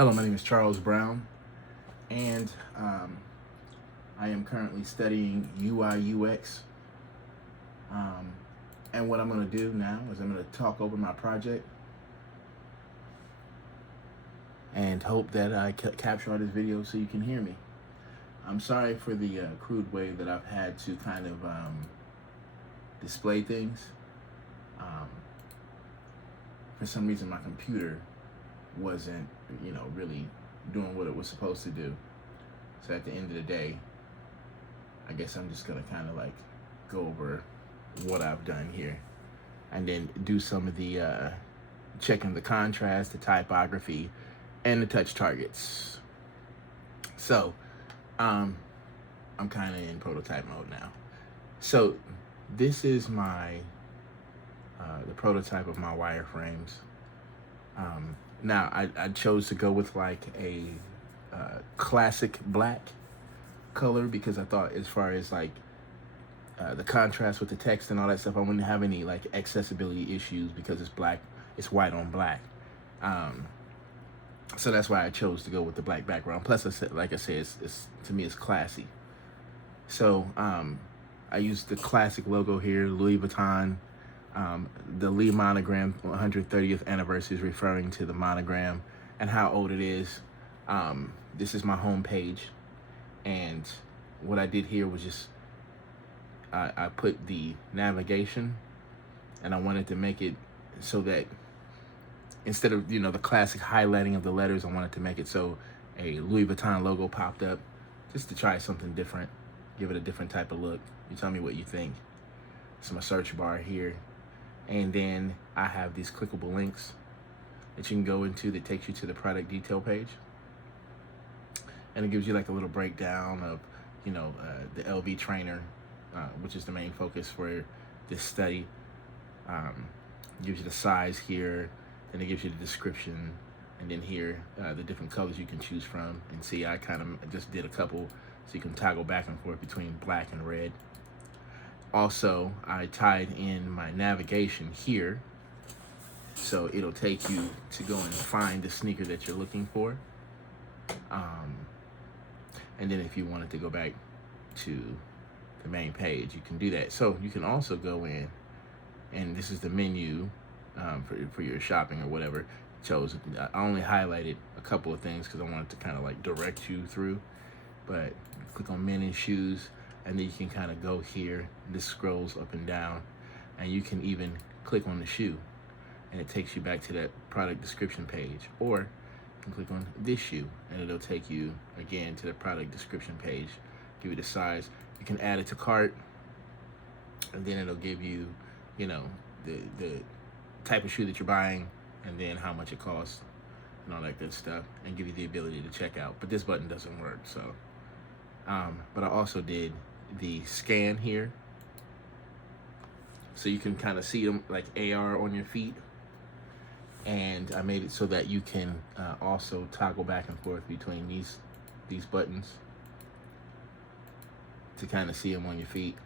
Hello, my name is Charles Brown, and I am currently studying UI UX. Um, and what I'm going to do now is I'm going to talk over my project and hope that I capture all this video so you can hear me. I'm sorry for the crude way that I've had to kind of display things. Um, for some reason, my computer wasn't, really doing what it was supposed to do. So at the end of the day, I guess I'm just gonna kind of like go over what I've done here, and then do some of the checking the contrast, the typography, and the touch targets. So I'm kind of in prototype mode now. So this is my the prototype of my wireframes. Now I chose to go with like a classic black color because I thought, as far as like the contrast with the text and all that stuff, I wouldn't have any like accessibility issues because it's black, it's white on black. So that's why I chose to go with the black background. Plus, like I said, it's to me it's classy. So I used the classic logo here, Louis Vuitton. The Lee monogram 130th anniversary is referring to the monogram and how old it is. This is my home page, and what I did here was just I put the navigation, and I wanted to make it so that instead of the classic highlighting of the letters, I wanted to make it so a Louis Vuitton logo popped up, just to try something different, give it a different type of look. You tell me what you think. It's my search bar here, and then I have these clickable links that you can go into that takes you to the product detail page, and it gives you like a little breakdown of the LV trainer, which is the main focus for this study. Gives you the size here, and it gives you the description, and then here the different colors you can choose from. And see, I kind of just did a couple so you can toggle back and forth between black and red. Also, I tied in my navigation here, so it'll take you to go and find the sneaker that you're looking for. And then if you wanted to go back to the main page, you can do that. So you can also go in, and this is the menu for your shopping or whatever. I only highlighted a couple of things because I wanted to kind of like direct you through. But click on men and shoes, and then you can kind of go here. This scrolls up and down, and you can even click on the shoe, and it takes you back to that product description page. Or you can click on this shoe, and it'll take you again to the product description page, give you the size. You can add it to cart, and then it'll give you, the type of shoe that you're buying, and then how much it costs, and all that good stuff, and give you the ability to check out. But this button doesn't work, so. But I also did the scan here, so you can kind of see them like AR on your feet. And I made it so that you can also toggle back and forth between these buttons to kind of see them on your feet.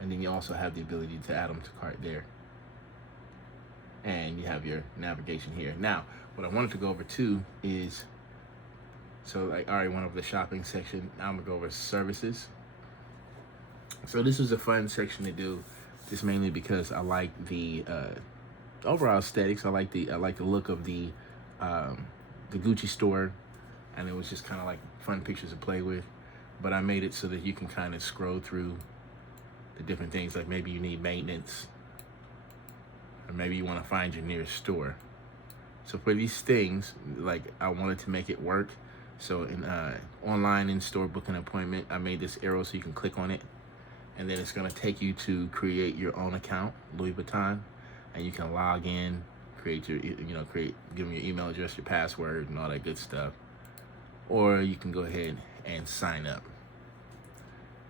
And then you also have the ability to add them to cart there. And you have your navigation here. Now, what I wanted to go over too is, so like I already went over the shopping section. Now I'm gonna go over services. So this was a fun section to do, just mainly because I like the overall aesthetics. I like the look of the Gucci store, and it was just kind of like fun pictures to play with. But I made it so that you can kind of scroll through the different things, like maybe you need maintenance, or maybe you want to find your nearest store. So for these things, like I wanted to make it work. So in online in-store booking an appointment, I made this arrow so you can click on it, and then it's gonna take you to create your own account, Louis Vuitton, and you can log in, create your, give them your email address, your password, and all that good stuff. Or you can go ahead and sign up.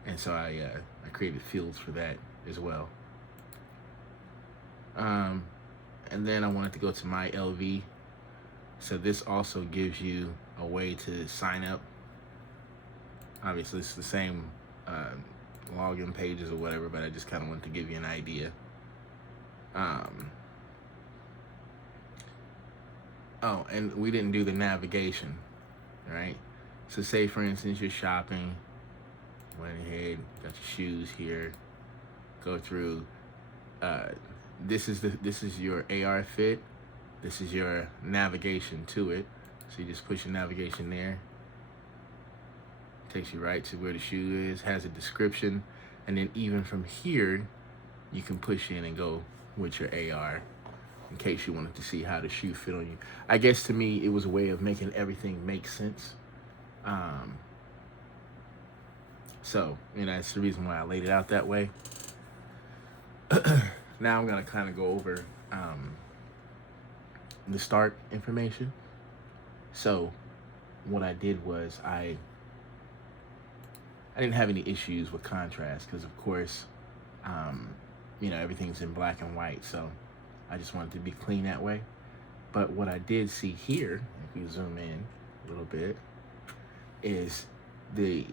And so I created fields for that as well. And then I wanted to go to my LV. So this also gives you a way to sign up. Obviously, it's the same login pages or whatever, but I just kind of wanted to give you an idea. Oh, and we didn't do the navigation, right? So say for instance you're shopping, went ahead, got your shoes here, go through. Uh, this is your AR fit. This is your navigation to it. So you just push your navigation there. Takes you right to where the shoe is. Has a description, and then even from here, you can push in and go with your AR in case you wanted to see how the shoe fit on you. I guess to me, it was a way of making everything make sense. Um, so, that's the reason why I laid it out that way. Now I'm gonna kind of go over the start information. So, what I did was I didn't have any issues with contrast because, of course, everything's in black and white. So, I just wanted to be clean that way. But what I did see here, if we zoom in a little bit, is the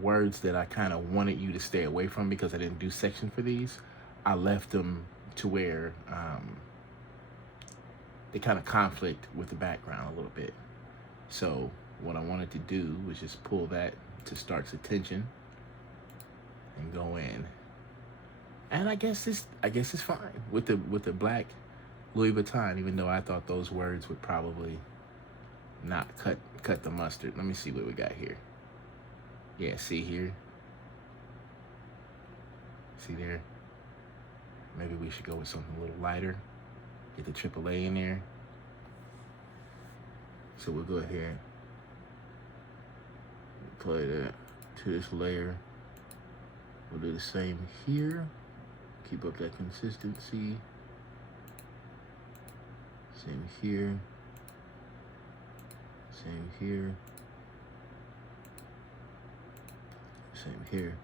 words that I kind of wanted you to stay away from because I didn't do section for these. I left them to where they kind of conflict with the background a little bit. So what I wanted to do was just pull that to Stark's attention and go in. And I guess it's fine with the black Louis Vuitton, even though I thought those words would probably not cut the mustard. Let me see what we got here. Yeah, see here? See there? Maybe we should go with something a little lighter. Get the AAA in there. So we'll go ahead, apply that to this layer. We'll do the same here. Keep up that consistency. Same here. Same here. Same here.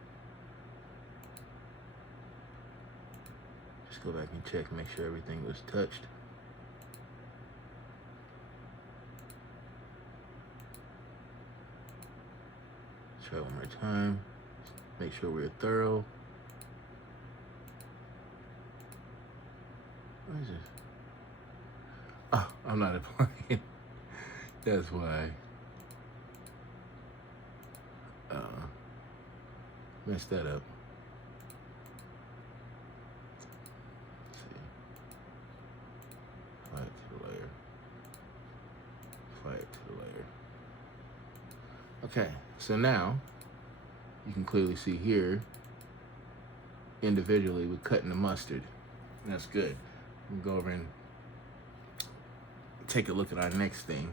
Just go back and check, make sure everything was touched. Try one more time. Make sure we're thorough. What is this? Oh, I'm not applying. That's why. Messed that up. Let's see. Apply it to the layer. Apply it to the layer. Okay, so now you can clearly see here individually we're cutting the mustard. And that's good. We'll go over and take a look at our next thing.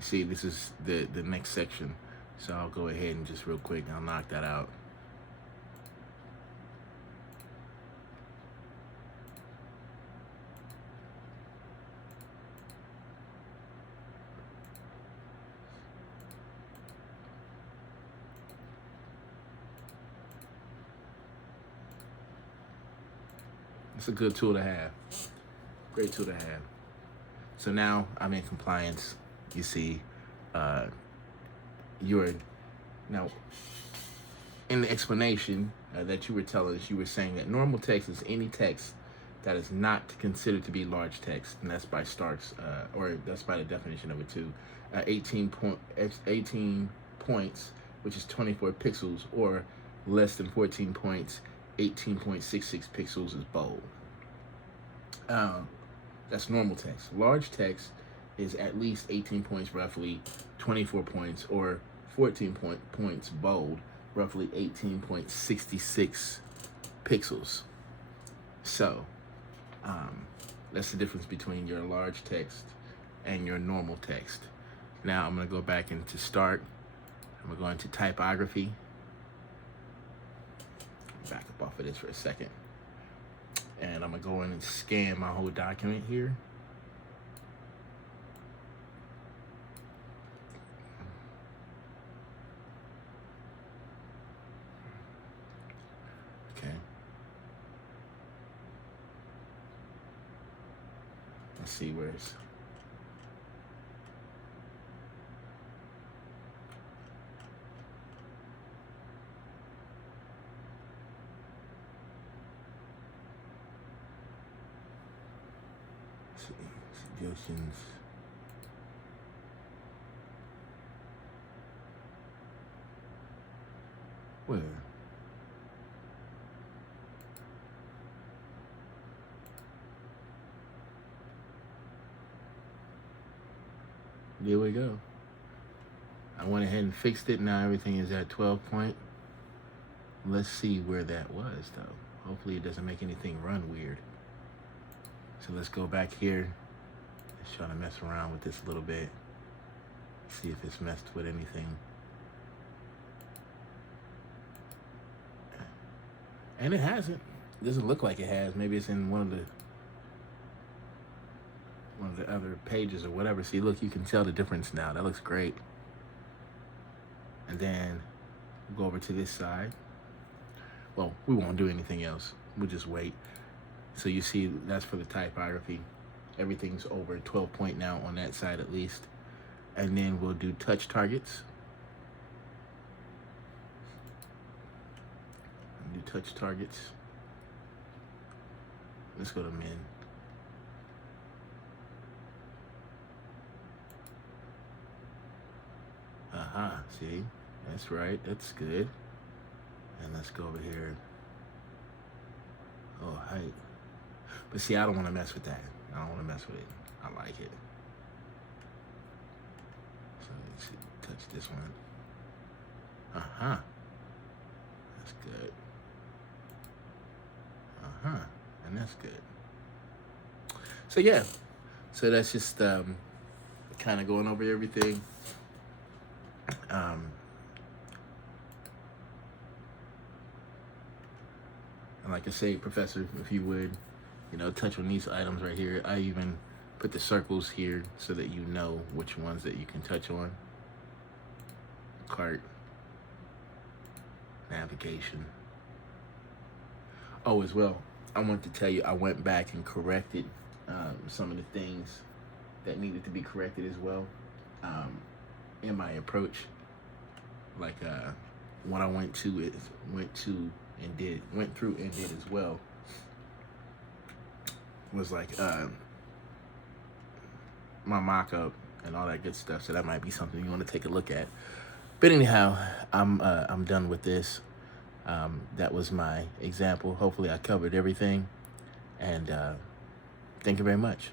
See, this is the next section. So I'll go ahead and just real quick, I'll knock that out. It's a good tool to have. Great tool to have. So now I'm in compliance. You see, now in the explanation that you were telling us, you were saying that normal text is any text that is not considered to be large text, and that's by Stark's, or that's by the definition of it too. 18 points, which is 24 pixels, or less than 14 points, 18.66 pixels is bold. That's normal text. Large text is at least 18 points, roughly 24 points, or 14 points bold, roughly 18.66 pixels. So that's the difference between your large text and your normal text. Now I'm going to go back into Start. I'm going to go into typography. Back up off of this for a second. And I'm going to go in and scan my whole document here. Okay. Let's see where it's. Suggestions. Where? There we go. I went ahead and fixed it. Now everything is at 12 point. Let's see where that was though. Hopefully it doesn't make anything run weird. So let's go back here. Let's try to mess around with this a little bit. See if it's messed with anything. And it hasn't. It doesn't look like it has. Maybe it's in one of the other pages or whatever. See, look, you can tell the difference now. That looks great. And then we'll go over to this side. Well, we won't do anything else. We'll just wait. So you see, that's for the typography. Everything's over 12 point now on that side at least. And then we'll do touch targets. Do touch targets. Let's go to min. Aha, see? That's right, that's good. And let's go over here. Oh, height. But see, I don't want to mess with that. I don't want to mess with it. I like it. So let's see, touch this one. Uh-huh. That's good. Uh-huh. And that's good. So yeah. So that's just kind of going over everything. And like I say, Professor, if you would, touch on these items right here. I even put the circles here so that you know which ones that you can touch on. Cart. Navigation. Oh, as well, I want to tell you, I went back and corrected some of the things that needed to be corrected as well in my approach. Like what I went through and did as well was like my mock-up and all that good stuff. So that might be something you want to take a look at. But anyhow, I'm done with this. That was my example. Hopefully I covered everything. And thank you very much.